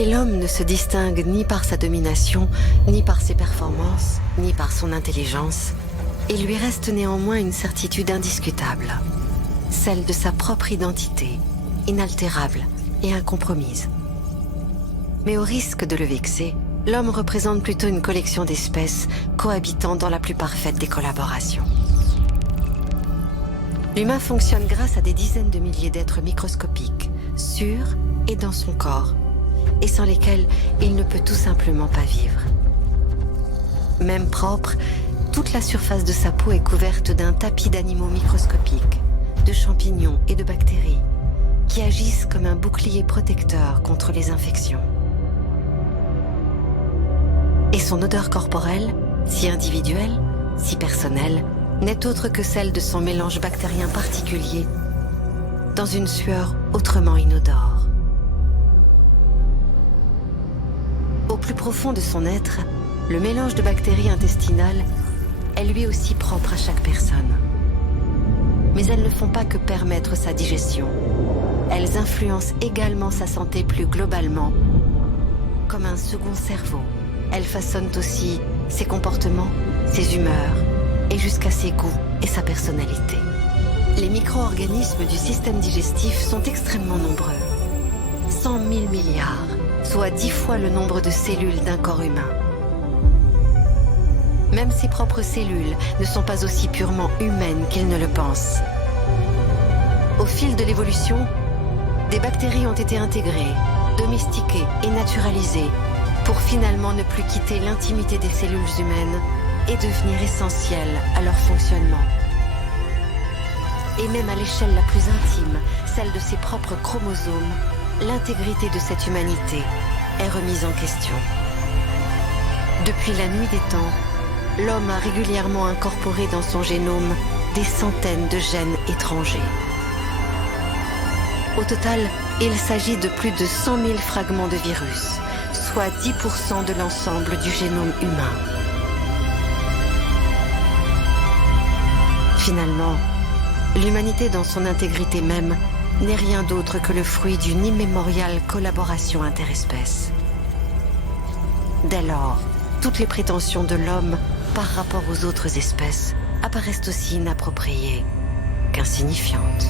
Si l'homme ne se distingue ni par sa domination, ni par ses performances, ni par son intelligence, il lui reste néanmoins une certitude indiscutable, celle de sa propre identité, inaltérable et incompromise. Mais au risque de le vexer, l'homme représente plutôt une collection d'espèces cohabitant dans la plus parfaite des collaborations. L'humain fonctionne grâce à des dizaines de milliers d'êtres microscopiques, sur et dans son corps, et sans lesquels il ne peut tout simplement pas vivre. Même propre, toute la surface de sa peau est couverte d'un tapis d'animaux microscopiques, de champignons et de bactéries, qui agissent comme un bouclier protecteur contre les infections. Et son odeur corporelle, si individuelle, si personnelle, n'est autre que celle de son mélange bactérien particulier, dans une sueur autrement inodore. Au plus profond de son être, le mélange de bactéries intestinales est lui aussi propre à chaque personne. Mais elles ne font pas que permettre sa digestion. Elles influencent également sa santé plus globalement, comme un second cerveau. Elles façonnent aussi ses comportements, ses humeurs, et jusqu'à ses goûts et sa personnalité. Les micro-organismes du système digestif sont extrêmement nombreux. 100 000 milliards, soit 10 fois le nombre de cellules d'un corps humain. Même ses propres cellules ne sont pas aussi purement humaines qu'ils ne le pensent. Au fil de l'évolution, des bactéries ont été intégrées, domestiquées et naturalisées pour finalement ne plus quitter l'intimité des cellules humaines et devenir essentielles à leur fonctionnement. Et même à l'échelle la plus intime, celle de ses propres chromosomes, l'intégrité de cette humanité est remise en question. Depuis la nuit des temps, l'homme a régulièrement incorporé dans son génome des centaines de gènes étrangers. Au total, il s'agit de plus de 100 000 fragments de virus, soit 10% de l'ensemble du génome humain. Finalement, l'humanité dans son intégrité même n'est rien d'autre que le fruit d'une immémoriale collaboration interespèces. Dès lors, toutes les prétentions de l'homme par rapport aux autres espèces apparaissent aussi inappropriées qu'insignifiantes.